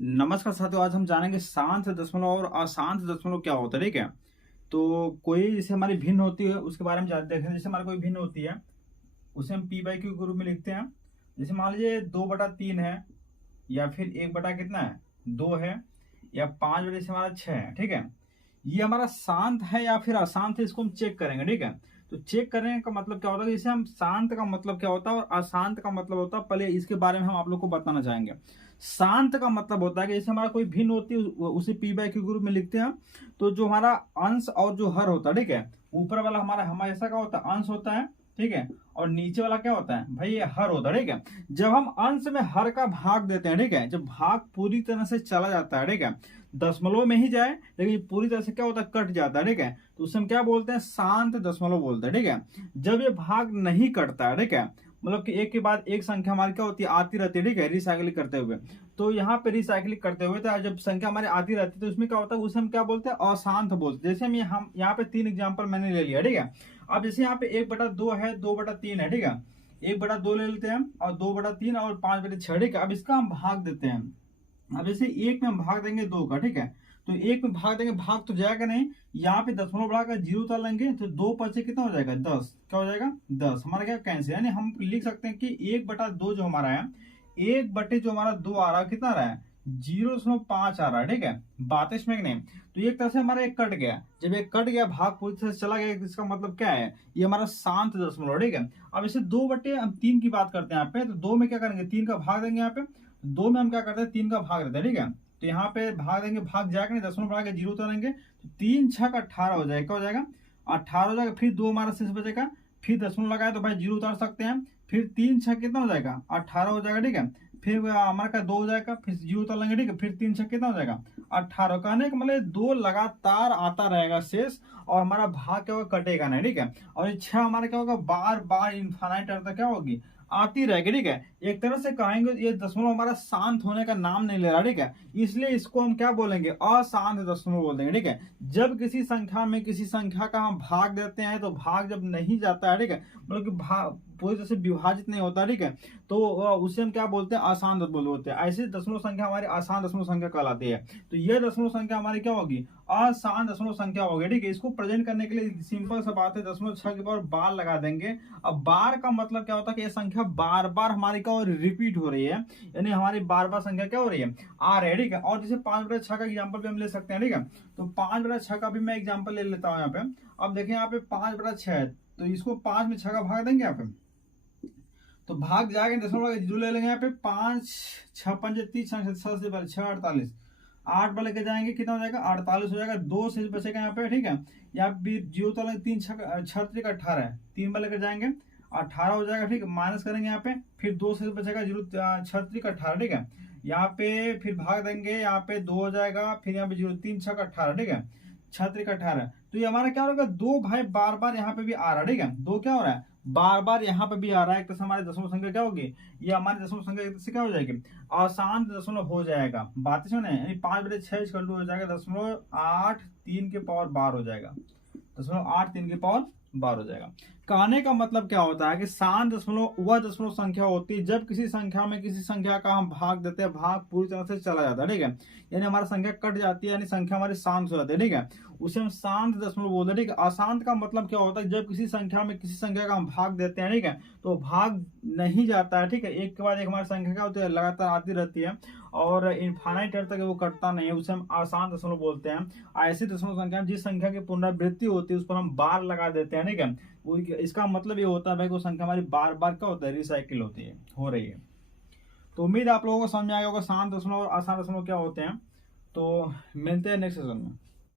नमस्कार साथियों, आज हम जानेंगे शांत दशमलव और अशांत दशमलव क्या होता है। ठीक है, तो कोई जैसे हमारी भिन्न होती है उसके बारे में जानते हैं। जैसे हमारी कोई भिन्न होती है उसे हम पी बाई क्यू के रूप में लिखते हैं। जैसे मान लीजिए 2/3 है, या फिर 1 कितना है 2 है, या 5 जैसे हमारा 6 है। ठीक है, ये हमारा शांत है या फिर अशांत है, इसको हम चेक करेंगे। ठीक है, तो चेक करने का मतलब क्या होता है, जैसे हम शांत का मतलब क्या होता है और अशांत का मतलब होता है, पहले इसके बारे में हम आप लोग को बताना चाहेंगे। शांत का मतलब होता है कि जैसे हमारा कोई भिन्न होती है उसे पी बाई क्यू ग्रुप में लिखते हैं। तो जो हमारा अंश और जो हर होता है, ठीक है, ऊपर वाला हमारा हमेशा क्या होता है, अंश होता है। ठीक है, और नीचे वाला क्या होता है भाई, ये हर होता है। ठीक है, जब हम अंश में हर का भाग देते हैं, ठीक है, जब भाग पूरी तरह से चला जाता है, ठीक है, दशमलव में ही जाए लेकिन पूरी तरह से क्या होता है, कट जाता है। ठीक है, तो उसे हम क्या बोलते हैं, शांत दशमलव बोलते हैं। ठीक है, जब ये भाग नहीं कटता है, ठीक है, मतलब कि एक के बाद एक संख्या हमारी क्या होती है, आती रहती है। ठीक है, रिसाइकलिंग करते हुए। तो यहाँ पे रिसाइकलिंग करते हुए तो जब संख्या हमारी आती रहती है तो उसमें क्या होता है, उसे हम क्या बोलते हैं, अशांत बोलते हैं। जैसे हम यहाँ पे 3 एग्जाम्पल मैंने ले लिया। ठीक है, अब जैसे यहाँ पे 1/2 है, 2/3 है। ठीक है, 1/2 ले लेते हैं और 2/3 और 5/6। ठीक है, अब इसका हम भाग देते हैं। अब जैसे एक में हम भाग देंगे 2 का, ठीक है, तो एक में भाग देंगे, भाग तो जाएगा नहीं, यहाँ पे दशमलव बढ़ाकर 0 उतार लेंगे तो 2 कितना हो जाएगा, 10। क्या हो जाएगा, 10। हमारा क्या कैंसिल, यानी हम लिख सकते हैं कि 1/2 जो हमारा है, 1/2 जो हमारा 2 आ रहा है, कितना आ रहा है, 0.5 आ रहा है। ठीक है, बात इसमें कि नहीं, तो एक तरह से हमारा एक कट गया। जब एक कट गया, भाग पूरी तरह से चला गया, इसका मतलब क्या है, ये हमारा शांत दशमलव। ठीक है, अब इसे 2/3 की बात करते हैं यहाँ पे, तो 2 में क्या करेंगे, 3 का भाग देंगे। यहाँ पे 2 में हम क्या करते हैं, 3 का भाग देते हैं। ठीक है, तो यहाँ पे भाग देंगे, भाग जाएगा नहीं, दशमलव बढ़ा के 0 उतारेंगे तो 3 6 18 हो जाएगा। क्या हो जाएगा, 18 हो जाएगा। फिर 2 हमारा शेष बचेगा, फिर दशमलव लगाए तो भाई 0 उतार सकते हैं। फिर 3 6 कितना हो जाएगा, 18 हो जाएगा। ठीक है, फिर हमारा का 2 हो जाएगा, फिर 0 उतार लेंगे। ठीक है, फिर 3 6 कितना हो जाएगा, 18। कहने का मतलब 2 लगातार आता रहेगा शेष, और हमारा भाग क्या होगा, कटेगा नहीं। ठीक है, और ये 6 हमारा क्या होगा, बार बार इनफाइनाइट तक क्या होगी, आती रहेगी। ठीक है, एक तरह से कहेंगे ये दशमलव हमारा शांत होने का नाम नहीं ले रहा। ठीक है, इसलिए इसको हम क्या बोलेंगे, अशांत दशमलव बोल देंगे। ठीक है, जब किसी संख्या में किसी संख्या का हम भाग देते हैं तो भाग जब नहीं जाता है, ठीक है, मतलब कि भाग पूरी तरह से विभाजित नहीं होता। ठीक है, तो उसे हम क्या बोलते हैं, अशांत दशमलव बोलते हैं। ऐसी दशमलव संख्या हमारी अशांत दशमलव संख्या कहलाती है। तो यह दशमलव संख्या हमारी क्या होगी, अशांत दशमलव संख्या होगी। ठीक है, इसको प्रेजेंट करने के लिए सिंपल सा बात है, 6 के पावर बार लगा देंगे। अब बार का मतलब क्या होता है कि यह संख्या बार बार हमारी क्या और रिपीट हो रही है, यानी हमारी बार बार संख्या क्या हो रही है, आ रही है। ठीक है, और जैसे 5/6 का एग्जाम्पल भी हम ले सकते हैं। ठीक है, तो 5/6 का भी मैं एग्जाम्पल ले लेता हूँ यहाँ पे। अब देखिए यहाँ पे 5/6 है, तो इसको 5 में 6 का भाग देंगे यहाँ पे, तो भाग जाएगा, दशमलव जीरो ले लेंगे। यहाँ पे 5 6 5 30 6 से पहले 6 48, 8 पर लेके जाएंगे, कितना हो जाएगा, 48 हो जाएगा। 2 से बचेगा यहाँ पे। ठीक है, यहाँ पे 0 तो 3 6 18 है, 3 पर लेकर जाएंगे, 18 हो जाएगा। ठीक है, माइनस करेंगे यहाँ पे, फिर 2 से बचेगा 0 18। ठीक है, यहाँ पे फिर भाग देंगे, यहाँ पे 2 हो जाएगा, फिर यहाँ पे 0 3 6 18। ठीक है, 18। तो ये हमारा क्या होगा, 2 भाई बार बार यहाँ पे भी आ रहा है। ठीक है, 2 क्या हो रहा है, बार बार यहाँ पे भी आ रहा है। एक तो हमारी दशमलव संख्या क्या होगी, ये हमारी दशमलव संख्या से क्या हो जाएगी, अशांत दशमलव हो जाएगा। बात सुने, यानी 5/6 हो जाएगा 0.83 के पावर 12 हो जाएगा, 0.83 के पावर 12 हो जाएगा। कहने का मतलब क्या होता है कि शांत दशमलव वह दशमलव संख्या होती है जब किसी संख्या में किसी संख्या का हम भाग देते हैं, भाग पूरी तरह से चला जाता है। ठीक है, यानी हमारी संख्या कट जाती है, यानी संख्या हमारी शांत हो जाती है। ठीक है, उसे हम शांत दशमलव बोलते हैं। ठीक है, अशांत का मतलब क्या होता है, जब किसी संख्या में किसी संख्या का हम भाग देते हैं, ठीक है, तो भाग नहीं जाता है। ठीक है, एक के बाद एक हमारी संख्या क्या होती है, लगातार आती रहती है और इनफाइनाइट तक वो कटता नहीं है, उसे हम अशांत दशमलव बोलते हैं। ऐसी दशमलव संख्या जिस संख्या की पुनरावृत्ति होती है उस पर हम बार लगा देते हैं। ठीक है, वो इसका मतलब ये होता है भाई, वो संख्या हमारी बार बार क्या होता है, रिसाइकिल होती है, हो रही है। तो उम्मीद आप लोगों को समझ में आया होगा शांत दशमलव और अशांत दशमलव क्या होते हैं। तो मिलते हैं नेक्स्ट सेशन में।